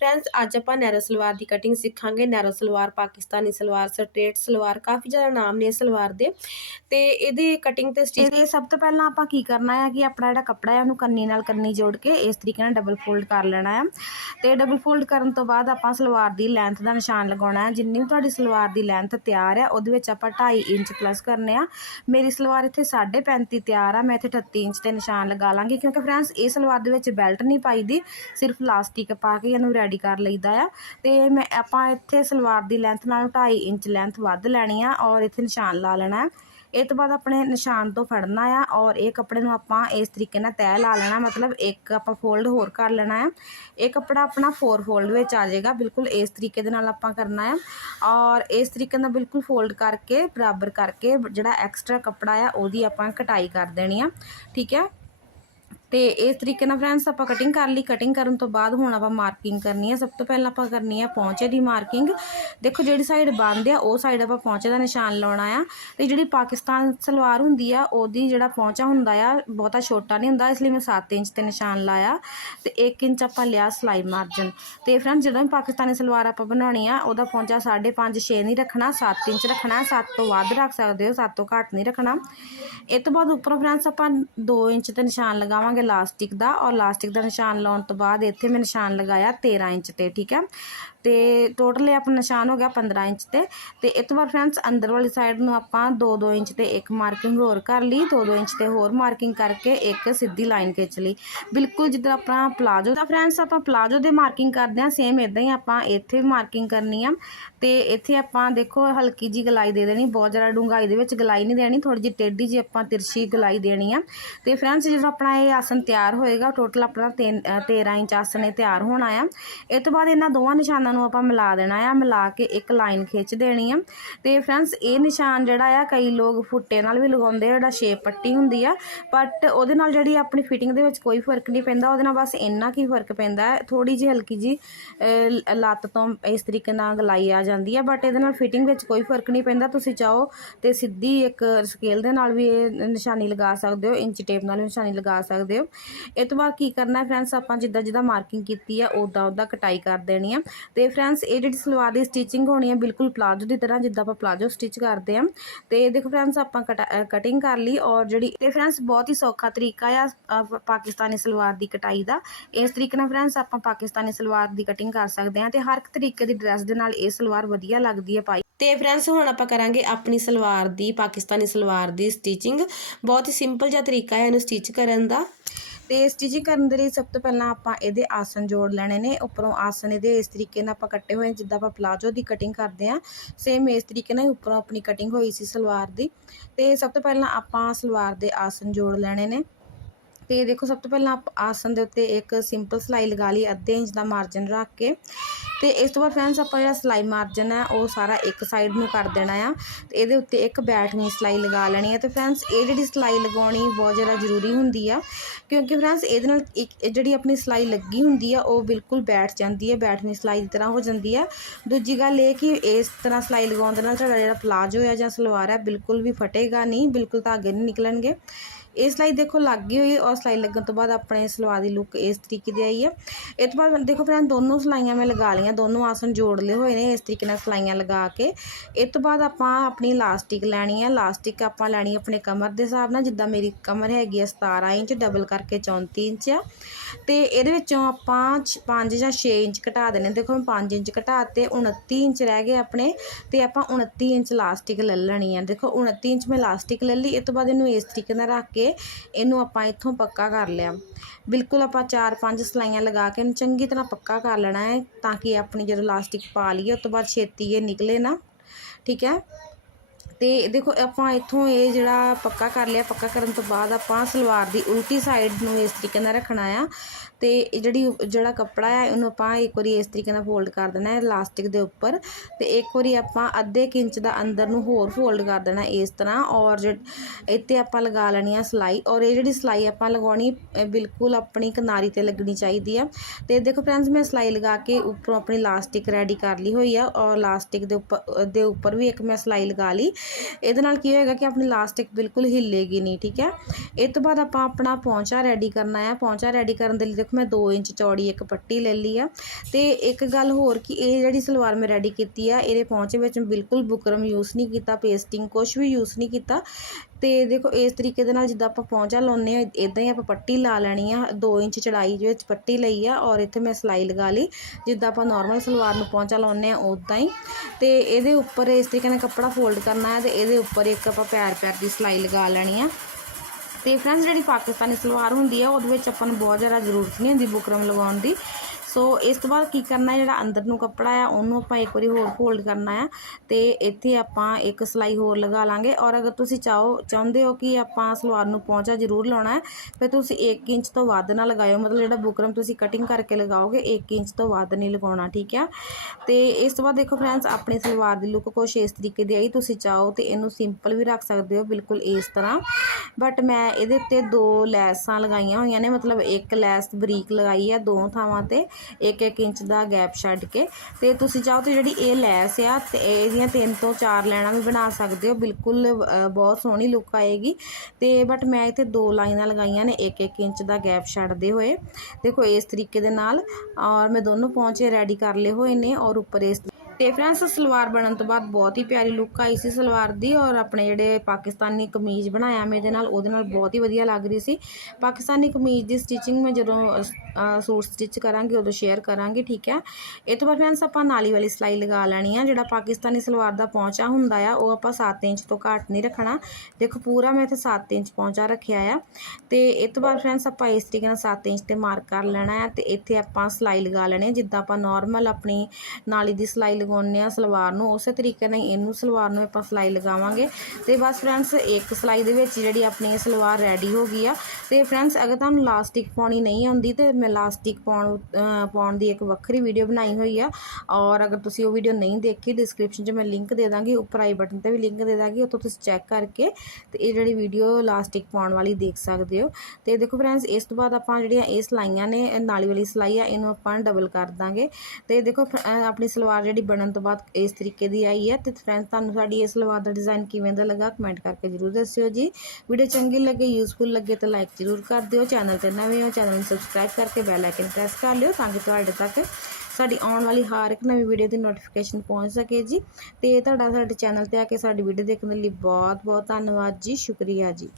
Friends ਅੱਜ ਆਪਾਂ narrow salwar ਦੀ ਕਟਿੰਗ ਸਿੱਖਾਂਗੇ। ਨੈਰੋ ਸਲਵਾਰ ਪਾਕਿਸਤਾਨੀ ਸਲਵਾਰ ਸਟ੍ਰੇਟ ਸਲਵਾਰ, ਕਾਫੀ ਜ਼ਿਆਦਾ ਨਾਮ ਨੇ ਇਸ ਸਲਵਾਰ ਦੇ। ਤੇ ਇਹਦੇ ਕਟਿੰਗ ਤੇ ਸਟਿਚ ਇਹ ਸਭ ਤੋਂ ਪਹਿਲਾਂ ਆਪਾਂ ਕੀ ਕਰਨਾ ਹੈ ਕਿ ਆਪਣਾ ਜਿਹੜਾ ਕੱਪੜਾ ਹੈ ਉਹਨੂੰ ਕੰਨੀ ਨਾਲ ਕੰਨੀ ਜੋੜ ਕੇ ਇਸ ਤਰੀਕੇ ਨਾਲ ਡਬਲ ਫੋਲਡ ਕਰ ਲੈਣਾ ਹੈ। ਤੇ ਡਬਲ ਫੋਲਡ ਕਰਨ ਤੋਂ ਬਾਅਦ ਆਪਾਂ ਸਲਵਾਰ ਦੀ ਲੈਂਥ ਦਾ ਨਿਸ਼ਾਨ ਲਗਾਉਣਾ ਹੈ। ਜਿੰਨੀ ਵੀ ਤੁਹਾਡੀ ਸਲਵਾਰ ਦੀ ਲੈਂਥ ਤਿਆਰ ਹੈ, ਉਹਦੇ ਵਿੱਚ ਆਪਾਂ 2.5 ਇੰਚ ਪਲੱਸ ਕਰਨੇ ਆ। ਮੇਰੀ ਸਲਵਾਰ ਇੱਥੇ 35 ਤਿਆਰ ਆ। ਮੈਂ ਇੱਥੇ 38 ਇੰਚ ਤੇ ਨਿਸ਼ਾਨ ਲਗਾ ਲਾਂਗੀ। ਕਿਉਂਕਿ ਫਰੈਂਡਸ ਇਹ ਸਲਵਾਰ ਦੇ ਵਿੱਚ ਬੈਲਟ ਨਹੀਂ ਪਾਈ ਦੀ ਸਿਰਫ ਲਾਸਟਿਕ ਪਾ ਕੇ ਇਹਨੂੰ ਰੈਡੀ ਕਰ ਲਈਦਾ ਆ। ਤੇ ਮੈਂ, ਆਪਾਂ ਇੱਥੇ ਸਲਵਾਰ ਦੀ ਲੈਂਥ ਨਾਲੋਂ 2.5 ਇੰਚ ਲੈਂਥ ਵੱਧ ਲੈਣੀ ਆ ਔਰ ਇੱਥੇ ਨਿਸ਼ਾਨ ਲਾ ਲੈਣਾ ਇਹ ਤੋਂ ਬਾਅਦ ਆਪਣੇ ਨਿਸ਼ਾਨ ਤੋਂ ਫੜਨਾ ਆ ਔਰ ਇਹ ਕੱਪੜੇ ਨੂੰ ਆਪਾਂ ਇਸ ਤਰੀਕੇ ਨਾਲ ਤੈਅ ਲਾ ਲੈਣਾ, ਮਤਲਬ ਇੱਕ ਆਪਾਂ ਫੋਲਡ ਹੋਰ ਕਰ ਲੈਣਾ ਆ। ਇਹ ਕੱਪੜਾ ਆਪਣਾ ਫੋਰ ਫੋਲਡ ਵਿੱਚ ਆ ਜਾਏਗਾ, ਬਿਲਕੁਲ ਇਸ ਤਰੀਕੇ ਦੇ ਨਾਲ ਆਪਾਂ ਕਰਨਾ ਆ। ਔਰ ਇਸ ਤਰੀਕੇ ਨਾਲ ਬਿਲਕੁਲ ਫੋਲਡ ਕਰਕੇ, ਬਰਾਬਰ ਕਰਕੇ ਜਿਹੜਾ ਐਕਸਟਰਾ ਕੱਪੜਾ ਆ ਉਹਦੀ ਆਪਾਂ ਕਟਾਈ ਕਰ ਦੇਣੀ ਆ। ਠੀਕ ਹੈ ਤੇ ਇਸ ਤਰੀਕੇ ਨਾਲ ਫਰੈਂਡਸ ਆਪਾਂ ਕਟਿੰਗ ਕਰ ਲਈ। ਕਟਿੰਗ ਕਰਨ ਤੋਂ ਬਾਅਦ ਹੁਣ ਆਪਾਂ ਮਾਰਕਿੰਗ ਕਰਨੀ ਹੈ ਸਭ ਤੋਂ ਪਹਿਲਾਂ ਆਪਾਂ ਕਰਨੀ ਹੈ ਪੌਂਚੇ ਦੀ ਮਾਰਕਿੰਗ ਦੇਖੋ ਜਿਹੜੀ ਸਾਈਡ ਬੰਦ ਆ, ਉਹ ਸਾਈਡ ਆਪਾਂ ਪੌਂਚੇ ਦਾ ਨਿਸ਼ਾਨ ਲਾਉਣਾ ਆ। ਤੇ ਜਿਹੜੀ ਪਾਕਿਸਤਾਨ ਸਲਵਾਰ ਹੁੰਦੀ ਆ, ਉਹਦੀ ਜਿਹੜਾ ਪੌਂਚਾ ਹੁੰਦਾ ਆ, ਬਹੁਤਾ ਛੋਟਾ ਨਹੀਂ ਹੁੰਦਾ, ਇਸ ਲਈ ਮੈਂ 7 ਇੰਚ ਤੇ ਨਿਸ਼ਾਨ ਲਾਇਆ। ਤੇ 1 ਇੰਚ ਆਪਾਂ ਲਿਆ ਸਲਾਈ ਮਾਰਜਨ ਤੇ ਫਰੈਂਡਸ ਜਦੋਂ ਵੀ ਪਾਕਿਸਤਾਨੀ ਸਲਵਾਰ ਆਪਾਂ ਬਣਾਉਣੀ ਆ, ਉਹਦਾ ਪੌਂਚਾ 5.5 6 ਨਹੀਂ ਰੱਖਣਾ 7 ਇੰਚ ਰੱਖਣਾ 7 ਤੋਂ ਵੱਧ ਰੱਖ ਸਕਦੇ ਹੋ 7 ਤੋਂ ਘੱਟ ਨਹੀਂ ਰੱਖਣਾ। ਇਹ ਤੋਂ ਬਾਅਦ ਉੱਪਰੋਂ ਫਰੈਂਡਸ ਆਪਾਂ 2 ਇੰਚ ਤੇ ਨਿਸ਼ਾਨ ਲਗਾਵਾਂਗੇ। ਲਾਸਟਿਕ ਦਾ ਔਰ ਲਾਸਟਿਕ ਦਾ ਨਿਸ਼ਾਨ ਲਾਉਣ ਤੋਂ ਬਾਅਦ ਇੱਥੇ ਮੈਂ ਨਿਸ਼ਾਨ ਲਗਾਇਆ 13 ਇੰਚ ਤੇ, ਠੀਕ ਹੈ? ਤੇ ਟੋਟਲ ਇਹ ਆਪਣਾ ਨਿਸ਼ਾਨ ਹੋ ਗਿਆ 15 ਇੰਚ ਤੇ ਤੇ ਇਹ ਤੋਂ ਬਾਅਦ ਫਰੈਂਡਸ ਅੰਦਰ ਵਾਲੀ ਸਾਈਡ ਨੂੰ ਆਪਾਂ 2-2 ਇੰਚ ਤੇ ਇੱਕ ਮਾਰਕਿੰਗ ਹੋਰ ਕਰ ਲਈ 2-2 ਇੰਚ ਤੇ ਹੋਰ ਮਾਰਕਿੰਗ ਕਰਕੇ ਇੱਕ ਸਿੱਧੀ ਲਾਈਨ ਖਿੱਚ ਲਈ। ਬਿਲਕੁਲ ਜਿੱਦਾਂ ਆਪਣਾ ਪਲਾਜੋ ਦਾ ਫਰੈਂਡਸ ਆਪਾਂ ਪਲਾਜੋ ਦੇ ਮਾਰਕਿੰਗ ਕਰਦੇ ਆ ਸੇਮ ਇਦਾਂ ਹੀ ਆਪਾਂ ਇੱਥੇ ਵੀ ਮਾਰਕਿੰਗ ਕਰਨੀ ਆ। ਤੇ ਇੱਥੇ ਆਪਾਂ ਦੇਖੋ ਹਲਕੀ ਜੀ ਗਲਾਈ ਦੇ ਦੇਣੀ, ਬਹੁਤ ਜ਼ਿਆਦਾ ਡੂੰਘਾਈ ਦੇ ਵਿੱਚ ਗਲਾਈ ਨਹੀਂ ਦੇਣੀ ਥੋੜੀ ਜਿਹੀ ਟੇਢੀ ਜੀ ਆਪਾਂ ਤਿਰਛੀ ਗਲਾਈ ਦੇਣੀ ਆ। ਤੇ ਫਰੈਂਡਸ ਜਦੋਂ ਆਪਣਾ ਇਹ ਆਸਨ ਤਿਆਰ ਹੋਏਗਾ ਟੋਟਲ ਆਪਣਾ 13 ਇੰਚ ਆਸਨ ਇਹ ਤਿਆਰ ਹੋਣਾ ਆ। ਇਹ ਤੋਂ ਬਾਅਦ ਇਹਨਾਂ ਦੋਵਾਂ ਨਿਸ਼ਾਨਾਂ ਨੂੰ ਆਪਾਂ ਮਿਲਾ ਦੇਣਾ ਆ, ਮਿਲਾ ਕੇ ਇੱਕ ਲਾਈਨ ਖਿੱਚ ਦੇਣੀ ਆ। ਤੇ ਫਰੈਂਡਸ ਇਹ ਨਿਸ਼ਾਨ ਜਿਹੜਾ ਆ, ਕਈ ਲੋਕ ਫੁੱਟੇ ਨਾਲ ਵੀ ਲਗਾਉਂਦੇ ਆ, ਜਿਹੜਾ ਸ਼ੇਪ ਪੱਟੀ ਹੁੰਦੀ ਆ। ਬਟ ਉਹਦੇ ਨਾਲ ਜਿਹੜੀ ਆਪਣੀ ਫਿਟਿੰਗ ਦੇ ਵਿੱਚ ਕੋਈ ਫ਼ਰਕ ਨਹੀਂ ਪੈਂਦਾ, ਉਹਦੇ ਨਾਲ ਬਸ ਇੰਨਾ ਕੀ ਫ਼ਰਕ ਪੈਂਦਾ ਹੈ। ਥੋੜੀ ਜਿਹੀ ਹਲਕੀ ਜੀ ਲੱਤ ਤੋਂ ਇਸ ਤਰੀਕੇ ਨਾਲ ਗਲਾਈ ਆ ਜਾਂਦੀ ਆ। ਬਟ ਇਹਦੇ ਨਾਲ ਫਿਟਿੰਗ ਵਿੱਚ ਕੋਈ ਫ਼ਰਕ ਨਹੀਂ ਪੈਂਦਾ, ਤੁਸੀਂ ਚਾਹੋ ਤੇ ਸਿੱਧੀ ਇੱਕ ਸਕੇਲ ਦੇ ਨਾਲ ਵੀ ਇਹ ਨਿਸ਼ਾਨੀ ਲਗਾ ਸਕਦੇ ਹੋ, ਇੰਚ ਟੇਪ ਨਾਲ ਵੀ ਨਿਸ਼ਾਨੀ ਲਗਾ ਸਕਦੇ ਹੋ। ਇਹ ਤੋਂ ਬਾਅਦ ਕੀ ਕਰਨਾ ਫਰੈਂਡਸ ਆਪਾਂ ਜਿੱਦਾਂ ਜਿੱਦਾਂ ਮਾਰਕਿੰਗ ਕੀਤੀ ਆ ਉਦਾਂ ਉਦਾਂ ਕਟਾਈ ਕਰ ਦੇਣੀ ਆ। ਤੇ ਫਰੈਂਡਸ, ਇਹ ਜਿਹੜੀ ਸਲਵਾਰ ਦੀ ਸਟਿਚਿੰਗ ਹੋਣੀ ਹੈ ਬਿਲਕੁਲ ਪਲਾਜੋ ਦੀ ਤਰ੍ਹਾਂ, ਜਿੱਦਾਂ ਆਪਾਂ ਪਲਾਜੋ ਸਟਿਚ ਕਰਦੇ ਆ। ਤੇ ਦੇਖੋ ਫਰੈਂਡਸ, ਆਪਾਂ ਕਟਿੰਗ ਕਰ ਲਈ ਔਰ ਜਿਹੜੀ, ਤੇ ਫਰੈਂਡਸ, ਬਹੁਤ ਹੀ ਸੌਖਾ ਤਰੀਕਾ ਆ ਪਾਕਿਸਤਾਨੀ ਸਲਵਾਰ ਦੀ ਕਟਾਈ ਦਾ। ਇਸ ਤਰੀਕੇ ਨਾਲ ਫਰੈਂਡਸ, ਆਪਾਂ ਪਾਕਿਸਤਾਨੀ ਸਲਵਾਰ ਦੀ ਕਟਿੰਗ ਕਰ ਸਕਦੇ ਆ ਤੇ ਹਰ ਇੱਕ ਤਰੀਕੇ ਦੀ ਡਰੈਸ ਦੇ ਨਾਲ ਇਹ ਸਲਵਾਰ ਵਧੀਆ ਲੱਗਦੀ ਹੈ ਪਾਈ ਤੇ ਫਰੈਂਡਸ, ਹੁਣ ਆਪਾਂ ਕਰਾਂਗੇ ਆਪਣੀ ਸਲਵਾਰ ਦੀ, ਪਾਕਿਸਤਾਨੀ ਸਲਵਾਰ ਦੀ ਸਟਿਚਿੰਗ ਬਹੁਤ ਹੀ ਸਿੰਪਲ ਜਿਹਾ ਤਰੀਕਾ ਹੈ ਇਹਨੂੰ ਸਟਿਚ ਕਰਨ ਦਾ। ਤੇ ਸਟਿਚਿੰਗ ਕਰਨ ਦੇ ਲਈ ਸਭ ਤੋਂ ਪਹਿਲਾਂ ਆਪਾਂ ਇਹਦੇ ਆਸਨ ਜੋੜ ਲੈਣੇ ਨੇ। ਉੱਪਰੋਂ ਆਸਨ ਇਹਦੇ ਇਸ ਤਰੀਕੇ ਨਾਲ ਆਪਾਂ ਕੱਟੇ ਹੋਏ ਜਿੱਦਾਂ ਆਪਾਂ ਪਲਾਜੋ ਦੀ ਕਟਿੰਗ ਕਰਦੇ ਆ ਸੇਮ ਇਸ ਤਰੀਕੇ ਨਾਲ ਉੱਪਰੋਂ ਆਪਣੀ ਕਟਿੰਗ ਹੋਈ ਸੀ ਸਲਵਾਰ ਦੀ। ਤੇ ਸਭ ਤੋਂ ਪਹਿਲਾਂ ਆਪਾਂ ਸਲਵਾਰ ਦੇ ਆਸਨ ਜੋੜ ਲੈਣੇ ਨੇ। ਤੇ ਦੇਖੋ ਸਭ ਤੋਂ ਪਹਿਲਾਂ ਆਪਾਂ ਆਸਨ ਦੇ ਉੱਤੇ ਇੱਕ ਸਿੰਪਲ ਸਲਾਈ ਲਗਾ ਲਈ, ਅੱਧੇ ਇੰਚ ਦਾ ਮਾਰਜਨ ਰੱਖ ਕੇ। ਤੇ ਇਸ ਤੋਂ ਬਾਅਦ ਫਰੈਂਡਸ ਆਪਾਂ ਜਿਹੜਾ ਸਲਾਈ ਮਾਰਜਨ ਹੈ, ਉਹ ਸਾਰਾ ਇੱਕ ਸਾਈਡ ਨੂੰ ਕਰ ਦੇਣਾ ਆ। ਤੇ ਇਹਦੇ ਉੱਤੇ ਇੱਕ ਬੈਠਵੀਂ ਸਲਾਈ ਲਗਾ ਲੈਣੀ ਹੈ ਤੇ ਫਰੈਂਡਸ ਇਹ ਜਿਹੜੀ ਸਲਾਈ ਲਗਾਉਣੀ ਬਹੁਤ ਜ਼ਿਆਦਾ ਜ਼ਰੂਰੀ ਹੁੰਦੀ ਆ, ਕਿਉਂਕਿ ਫਰੈਂਡਸ ਇਹਦੇ ਨਾਲ ਇੱਕ ਜਿਹੜੀ ਆਪਣੀ ਸਲਾਈ ਲੱਗੀ ਹੁੰਦੀ ਆ, ਉਹ ਬਿਲਕੁਲ ਬੈਠ ਜਾਂਦੀ ਹੈ ਬੈਠਵੀਂ ਸਲਾਈ ਦੀ ਤਰ੍ਹਾਂ ਹੋ ਜਾਂਦੀ ਆ। ਦੂਜੀ ਗੱਲ ਇਹ ਕਿ ਇਸ ਤਰ੍ਹਾਂ ਸਲਾਈ ਲਗਾਉਣ ਦੇ ਨਾਲ ਤੁਹਾਡਾ ਜਿਹੜਾ ਪਲਾਜੋ ਹੈ ਜਾਂ ਸਲਵਾਰ ਹੈ ਬਿਲਕੁਲ ਵੀ ਫਟੇਗਾ ਨਹੀਂ, ਬਿਲਕੁਲ ਧਾਗੇ ਨਹੀਂ ਨਿਕਲਣਗੇ। ਇਹ ਸਲਾਈ ਦੇਖੋ ਲੱਗ ਗਈ ਹੋਈ, ਔਰ ਸਲਾਈ ਲੱਗਣ ਤੋਂ ਬਾਅਦ ਆਪਣੇ ਸਲਵਾਰ ਦੀ ਲੁੱਕ ਇਸ ਤਰੀਕੇ ਦੀ ਆਈ ਹੈ ਇਹ ਤੋਂ ਬਾਅਦ ਦੇਖੋ ਫਰੈਂਡ ਦੋਨੋਂ ਸਲਾਈਆਂ ਮੈਂ ਲਗਾ ਲਈਆਂ, ਦੋਨੋਂ ਆਸਨ ਜੋੜ ਲਏ ਹੋਏ ਨੇ ਇਸ ਤਰੀਕੇ ਨਾਲ ਸਲਾਈਆਂ ਲਗਾ ਕੇ। ਇਹ ਤੋਂ ਬਾਅਦ ਆਪਾਂ ਆਪਣੀ ਲਾਸਟਿਕ ਲੈਣੀ ਹੈ ਲਾਸਟਿਕ ਆਪਾਂ ਲੈਣੀ ਆਪਣੇ ਕਮਰ ਦੇ ਹਿਸਾਬ ਨਾਲ, ਜਿੱਦਾਂ ਮੇਰੀ ਕਮਰ ਹੈਗੀ ਹੈ 17 ਇੰਚ ਡਬਲ ਕਰਕੇ 34 ਇੰਚ ਆ। ਤੇ ਇਹਦੇ ਵਿੱਚੋਂ ਆਪਾਂ 5 ਜਾਂ 6 ਇੰਚ ਘਟਾ ਦੇਣੇ ਦੇਖੋ ਮੈਂ 5 ਇੰਚ ਘਟਾ ਘਟਾਤੇ 29 ਇੰਚ ਰਹਿ ਗਏ ਆਪਣੇ, ਤੇ ਆਪਾਂ 29 ਇੰਚ ਲਾਸਟਿਕ ਲੈ ਲੈਣੀ ਹੈ ਦੇਖੋ 29 ਇੰਚ ਮੈਂ ਲਾਸਟਿਕ ਲੈ ਲਈ, ਇਹ ਤੋਂ ਬਾਅਦ ਇਹਨੂੰ ਇਸ ਤਰੀਕੇ ਨਾਲ ਰੱਖ ਕੇ ਇਹਨੂੰ ਆਪਾਂ ਇੱਥੋਂ ਪੱਕਾ ਕਰ ਲਿਆ। ਬਿਲਕੁਲ ਆਪਾਂ 4-5 ਸਲਾਈਆਂ ਲਗਾ ਕੇ ਇਹਨੂੰ ਚੰਗੀ ਤਰ੍ਹਾਂ ਪੱਕਾ ਕਰ ਲੈਣਾ ਹੈ ਤਾਂ ਕਿ ਆਪਣੀ ਜਦੋਂ ਲਾਸਟਿਕ ਪਾ ਲਈਏ, ਉਸ ਤੋਂ ਬਾਅਦ ਛੇਤੀ ਇਹ ਨਿਕਲੇ ਨਾ। ਠੀਕ ਹੈ? ਤੇ ਦੇਖੋ, ਆਪਾਂ ਇੱਥੋਂ ਇਹ ਜਿਹੜਾ ਪੱਕਾ ਕਰ ਲਿਆ, ਪੱਕਾ ਕਰਨ ਤੋਂ ਬਾਅਦ ਆਪਾਂ ਸਲਵਾਰ ਦੀ ਉਲਟੀ ਸਾਈਡ ਨੂੰ ਇਸ ਤਰੀਕੇ ਨਾਲ ਰੱਖਣਾ ਆ। ਤੇ ਇਹ ਜਿਹੜੀ ਜਿਹੜਾ ਕੱਪੜਾ ਹੈ, ਉਹਨੂੰ ਆਪਾਂ ਇੱਕ ਵਾਰੀ ਇਸ ਤਰੀਕੇ ਨਾਲ ਫੋਲਡ ਕਰ ਦੇਣਾ ਹੈ ਇਲਾਸਟਿਕ ਦੇ ਉੱਪਰ ਤੇ ਇੱਕ ਵਾਰੀ ਆਪਾਂ ਅੱਧੇ ਇੰਚ ਦਾ ਅੰਦਰ ਨੂੰ ਹੋਰ ਫੋਲਡ ਕਰ ਦੇਣਾ ਇਸ ਤਰ੍ਹਾਂ ਔਰ ਇੱਥੇ ਆਪਾਂ ਲਗਾ ਲੈਣੀ ਆ ਸਲਾਈ ਔਰ ਇਹ ਜਿਹੜੀ ਸਲਾਈ ਆਪਾਂ ਲਗਾਉਣੀ ਬਿਲਕੁਲ ਆਪਣੀ ਕਿਨਾਰੀ ਤੇ ਲੱਗਣੀ ਚਾਹੀਦੀ ਆ ਤੇ ਦੇਖੋ ਫਰੈਂਡਸ ਮੈਂ ਸਲਾਈ ਲਗਾ ਕੇ ਉੱਪਰੋਂ ਆਪਣੀ ਲਾਸਟਿਕ ਰੈਡੀ ਕਰ ਲਈ ਹੋਈ ਆ ਔਰ ਲਾਸਟਿਕ ਦੇ ਉੱਪਰ ਦੇ ਉੱਪਰ ਵੀ ਇੱਕ ਮੈਂ ਸਲਾਈ ਲਗਾ ਲਈ ਇਹਦੇ ਨਾਲ ਕੀ ਹੋਏਗਾ ਕਿ ਆਪਣੀ ਲਾਸਟਿਕ ਬਿਲਕੁਲ ਹਿੱਲੇਗੀ ਨਹੀਂ, ਠੀਕ ਹੈ? ਇਸ ਤੋਂ ਬਾਅਦ ਆਪਾਂ ਆਪਣਾ ਪੌਂਚਾ ਰੈਡੀ ਕਰਨਾ ਹੈ ਪੌਂਚਾ ਰੈਡੀ ਕਰਨ ਦੇ ਲਈ ਦੇਖੋ ਮੈਂ 2 ਇੰਚ ਚੌੜੀ ਇੱਕ ਪੱਟੀ ਲੈ ਲਈ ਆ। ਤੇ ਇੱਕ ਗੱਲ ਹੋਰ ਕਿ ਇਹ ਜਿਹੜੀ ਸਲਵਾਰ ਮੈਂ ਰੈਡੀ ਕੀਤੀ ਆ, ਇਹਦੇ ਪਹੁੰਚੇ ਵਿੱਚ ਬਿਲਕੁਲ ਬੁਕਰਮ ਯੂਜ਼ ਨਹੀਂ ਕੀਤਾ ਪੇਸਟਿੰਗ ਕੁਝ ਵੀ ਯੂਜ਼ ਨਹੀਂ ਕੀਤਾ। ਤੇ ਦੇਖੋ, ਇਸ ਤਰੀਕੇ ਦੇ ਨਾਲ ਜਿੱਦਾਂ ਆਪਾਂ ਪਹੁੰਚਾ ਲਾਉਂਦੇ ਆ ਇਦਾਂ ਹੀ ਆਪਾਂ ਪੱਟੀ ਲਾ ਲੈਣੀ ਆ 2 ਇੰਚ ਚੜਾਈ ਵਿੱਚ ਪੱਟੀ ਲਈ ਆ ਔਰ ਇੱਥੇ ਮੈਂ ਸਿਲਾਈ ਲਗਾ ਲਈ। ਜਿੱਦਾਂ ਆਪਾਂ ਨਾਰਮਲ ਸਲਵਾਰ ਨੂੰ ਪਹੁੰਚਾ ਲਾਉਂਦੇ ਆ ਉਦਾਂ ਹੀ। ਤੇ ਇਹਦੇ ਉੱਪਰ ਇਸ ਤਰੀਕੇ ਨਾਲ ਕੱਪੜਾ ਫੋਲਡ ਕਰਨਾ ਹੈ ਤੇ ਇਹਦੇ ਉੱਪਰ ਇੱਕ ਆਪਾਂ ਪੈਰ ਪੈਰ ਦੀ ਸਿਲਾਈ ਲਗਾ ਲੈਣੀ ਆ। ਤੇ ਫਰੈਂਡਸ ਜਿਹੜੀ ਪਾਕਿਸਤਾਨੀ ਸਲਵਾਰ ਹੁੰਦੀ ਆ, ਉਹਦੇ ਵਿੱਚ ਆਪਾਂ ਨੂੰ ਬਹੁਤ ਜ਼ਿਆਦਾ ਜ਼ਰੂਰਤ ਨਹੀਂ ਹੁੰਦੀ ਬੁਕਰਮ ਲਗਾਉਣ ਦੀ। ਸੋ ਇਸ ਤੋਂ ਬਾਅਦ ਕੀ ਕਰਨਾ ਹੈ, ਜਿਹੜਾ ਅੰਦਰ ਨੂੰ ਕੱਪੜਾ ਆ, ਉਹਨੂੰ ਆਪਾਂ ਇੱਕ ਵਾਰੀ ਹੋਰ ਫੋਲਡ ਕਰਨਾ ਆ ਤੇ ਇੱਥੇ ਆਪਾਂ ਇੱਕ ਸਲਾਈ ਹੋਰ ਲਗਾ ਲਾਂਗੇ ਔਰ ਅਗਰ ਤੁਸੀਂ ਚਾਹੋ, ਚਾਹੁੰਦੇ ਹੋ ਕਿ ਆਪਾਂ ਸਲਵਾਰ ਨੂੰ ਪਹੁੰਚਾ ਜ਼ਰੂਰ ਲਾਉਣਾ ਹੈ, ਫਿਰ ਤੁਸੀਂ 1 ਇੰਚ ਤੋਂ ਵੱਧ ਨਾ ਲਗਾਇਓ, ਮਤਲਬ ਜਿਹੜਾ ਬੁਕਰਮ ਤੁਸੀਂ ਕਟਿੰਗ ਕਰਕੇ ਲਗਾਓਗੇ 1 ਇੰਚ ਤੋਂ ਵੱਧ ਨਹੀਂ ਲਗਾਉਣਾ, ਠੀਕ ਆ? ਤੇ ਇਸ ਤੋਂ ਬਾਅਦ ਦੇਖੋ ਫਰੈਂਡਸ ਆਪਣੀ ਸਲਵਾਰ ਦੀ ਲੁੱਕ ਕੁਛ ਇਸ ਤਰੀਕੇ ਦੀ ਆਈ, ਤੁਸੀਂ ਚਾਹੋ ਤੇ ਇਹਨੂੰ ਸਿੰਪਲ ਵੀ ਰੱਖ ਸਕਦੇ ਹੋ, ਬਿਲਕੁਲ ਇਸ ਤਰ੍ਹਾਂ। ਬਟ ਮੈਂ ਇਹਦੇ ਉੱਤੇ ਦੋ ਲੈਸਾਂ ਲਗਾਈਆਂ ਹੋਈਆਂ ਨੇ, ਮਤਲਬ ਇੱਕ ਲੈਸ ਬਰੀਕ ਲਗਾਈ ਆ ਦੋ ਥਾਵਾਂ ਤੇ ਇੱਕ ਇੱਕ ਇੰਚ ਦਾ ਗੈਪ ਛੱਡ ਕੇ। ਤੇ ਤੁਸੀਂ ਚਾਹੋ ਤੇ ਜਿਹੜੀ ਇਹ ਲੈਸ ਆ, ਤੇ ਇਹਦੀਆਂ ਤਿੰਨ ਤੋਂ ਚਾਰ ਲਾਈਨਾਂ ਵੀ ਬਣਾ ਸਕਦੇ ਹੋ। ਬਿਲਕੁਲ ਬਹੁਤ ਸੋਹਣੀ ਲੁੱਕ ਆਏਗੀ। ਤੇ ਬਟ ਮੈਂ ਇੱਥੇ ਦੋ ਲਾਈਨਾਂ ਲਗਾਈਆਂ ਨੇ ਇੱਕ ਇੱਕ ਇੰਚ ਦਾ ਗੈਪ ਛੱਡਦੇ ਹੋਏ। ਦੇਖੋ, ਇਸ ਤਰੀਕੇ ਦੇ ਨਾਲ, ਔਰ ਮੈਂ ਦੋਨੋਂ ਪਹੁੰਚੇ ਰੈਡੀ ਕਰ ਲਏ ਹੋਏ ਨੇ, ਔਰ ਉੱਪਰ ਇਸ ਤੇ ਫਰੈਂਡਸ, ਸਲਵਾਰ ਬਣਨ ਤੋਂ ਬਾਅਦ ਬਹੁਤ ਹੀ ਪਿਆਰੀ ਲੁੱਕ ਆਈ ਸੀ ਸਲਵਾਰ ਦੀ ਔਰ ਆਪਣੇ ਜਿਹੜੇ ਪਾਕਿਸਤਾਨੀ ਕਮੀਜ਼ ਬਣਾਇਆ ਮੈਂ ਇਹਦੇ ਨਾਲ, ਉਹਦੇ ਨਾਲ ਬਹੁਤ ਹੀ ਵਧੀਆ ਲੱਗ ਰਹੀ ਸੀ। ਪਾਕਿਸਤਾਨੀ ਕਮੀਜ਼ ਦੀ ਸਟਿਚਿੰਗ ਮੈਂ ਜਦੋਂ ਸੂਟ ਸਟਿਚ ਕਰਾਂਗੀ, ਉਦੋਂ ਸ਼ੇਅਰ ਕਰਾਂਗੀ, ਠੀਕ ਹੈ? ਇਹ ਤੋਂ ਬਾਅਦ ਫਰੈਂਡਸ, ਆਪਾਂ ਨਾਲੀ ਵਾਲੀ ਸਿਲਾਈ ਲਗਾ ਲੈਣੀ ਆ, ਜਿਹੜਾ ਪਾਕਿਸਤਾਨੀ ਸਲਵਾਰ ਦਾ ਪਹੁੰਚਾ ਹੁੰਦਾ ਆ, ਉਹ ਆਪਾਂ 7 ਇੰਚ ਤੋਂ ਘੱਟ ਨਹੀਂ ਰੱਖਣਾ। ਦੇਖੋ, ਪੂਰਾ ਮੈਂ ਇੱਥੇ 7 ਇੰਚ ਪਹੁੰਚਾ ਰੱਖਿਆ ਆ। ਤੇ ਇਹ ਤੋਂ ਬਾਅਦ ਫਰੈਂਡਸ, ਆਪਾਂ ਇਸ ਤਰੀਕੇ ਨਾਲ 7 ਇੰਚ ਤੇ ਮਾਰਕ ਕਰ ਲੈਣਾ ਆ ਤੇ ਇੱਥੇ ਆਪਾਂ ਸਿਲਾਈ ਲਗਾ ਲੈਣੀ ਜਿੱਦਾਂ ਆਪਾਂ ਨਾਰਮਲ ਆਪਣੀ ਨਾਲੀ ਦੀ ਸਿਲਾਈ ਲਗਾਉਂਦੇ ਆ ਸਲਵਾਰ ਨੂੰ, ਉਸੇ ਤਰੀਕੇ ਨਾਲ ਇਹਨੂੰ ਸਲਵਾਰ ਨੂੰ ਆਪਾਂ ਸਿਲਾਈ ਲਗਾਵਾਂਗੇ। ਤੇ ਬਸ ਫਰੈਂਡਸ, ਇੱਕ ਸਿਲਾਈ ਦੇ ਵਿੱਚ ਜਿਹੜੀ ਆਪਣੀ ਸਲਵਾਰ ਰੈਡੀ ਹੋ ਗਈ ਆ। ਤੇ ਫਰੈਂਡਸ, ਅਗਰ ਤੁਹਾਨੂੰ ਲਾਸਟਿਕ ਪਾਉਣੀ ਨਹੀਂ ਆਉਂਦੀ, ਤੇ ਮੈਂ ਲਾਸਟਿਕ ਪਾਉਣ ਪਾਉਣ ਦੀ ਇੱਕ ਵੱਖਰੀ ਵੀਡੀਓ ਬਣਾਈ ਹੋਈ ਆ। ਔਰ ਅਗਰ ਤੁਸੀਂ ਉਹ ਵੀਡੀਓ ਨਹੀਂ ਦੇਖੀ ਡਿਸਕ੍ਰਿਪਸ਼ਨ 'ਚ ਮੈਂ ਲਿੰਕ ਦੇ ਦਾਂਗੀ, ਉੱਪਰ ਆਈ ਬਟਨ ਤੇ ਵੀ ਲਿੰਕ ਦੇ ਦਾਂਗੀ, ਉੱਥੋਂ ਤੁਸੀਂ ਚੈੱਕ ਕਰਕੇ ਤੇ ਇਹ ਜਿਹੜੀ ਵੀਡੀਓ ਲਾਸਟਿਕ ਪਾਉਣ ਵਾਲੀ ਦੇਖ ਸਕਦੇ ਹੋ। ਤੇ ਦੇਖੋ ਫਰੈਂਡਸ, ਇਸ ਤੋਂ ਬਾਅਦ ਆਪਾਂ ਜਿਹੜੀਆਂ ਇਹ ਸਲਾਈਆਂ ਨੇ ਨਾਲੀ ਵਾਲੀ ਸਲਾਈ ਆ, ਇਹਨੂੰ ਆਪਾਂ ਡਬਲ ਕਰ ਦਾਂਗੇ। ਤੇ ਦੇਖੋ ਫ- ਆਪਣੀ ਸਲਵਾਰ ਜਿਹੜੀ ਬਣਨ ਤੋਂ ਬਾਅਦ ਇਸ ਤਰੀਕੇ ਦੀ ਆਈ ਹੈ। ਤੇ ਫਰੈਂਡਸ ਤੁਹਾਨੂੰ ਸਾਡੀ ਇਹ ਸਲਵਾਰ ਦਾ ਡਿਜ਼ਾਈਨ ਕਿਵੇਂ ਦਾ ਲੱਗਾ ਕਮੈਂਟ ਕਰਕੇ ਜਰੂਰ ਦੱਸਿਓ ਜੀ। ਵੀਡੀਓ ਚੰਗੀ ਲੱਗੇ ਯੂਜ਼ਫੁਲ ਲੱਗੇ ਤਾਂ ਲਾਈਕ ਜਰੂਰ ਕਰ ਦਿਓ। ਚੈਨਲ ਤੇ ਨਵੇਂ ਹੋ ਚੈਨਲ ਨੂੰ ਸਬਸਕ੍ਰਾਈਬ ਕਰਕੇ ਬੈਲ ਆਈਕਨ ਪ੍ਰੈਸ ਕਰ ਲਿਓ ਤਾਂ ਕਿ ਤੁਹਾਡੇ ਤੱਕ ਸਾਡੀ ਆਉਣ ਵਾਲੀ ਹਰ ਇੱਕ ਨਵੀਂ ਵੀਡੀਓ ਦੀ ਨੋਟੀਫਿਕੇਸ਼ਨ ਪਹੁੰਚ ਸਕੇ ਜੀ। ਤੇ ਤੁਹਾਡਾ ਸਾਡੇ ਚੈਨਲ ਤੇ ਆ ਕੇ ਸਾਡੀ ਵੀਡੀਓ ਦੇਖਣ ਦੇ ਲਈ ਬਹੁਤ ਬਹੁਤ ਧੰਨਵਾਦ ਜੀ। ਸ਼ੁਕਰੀਆ ਜੀ।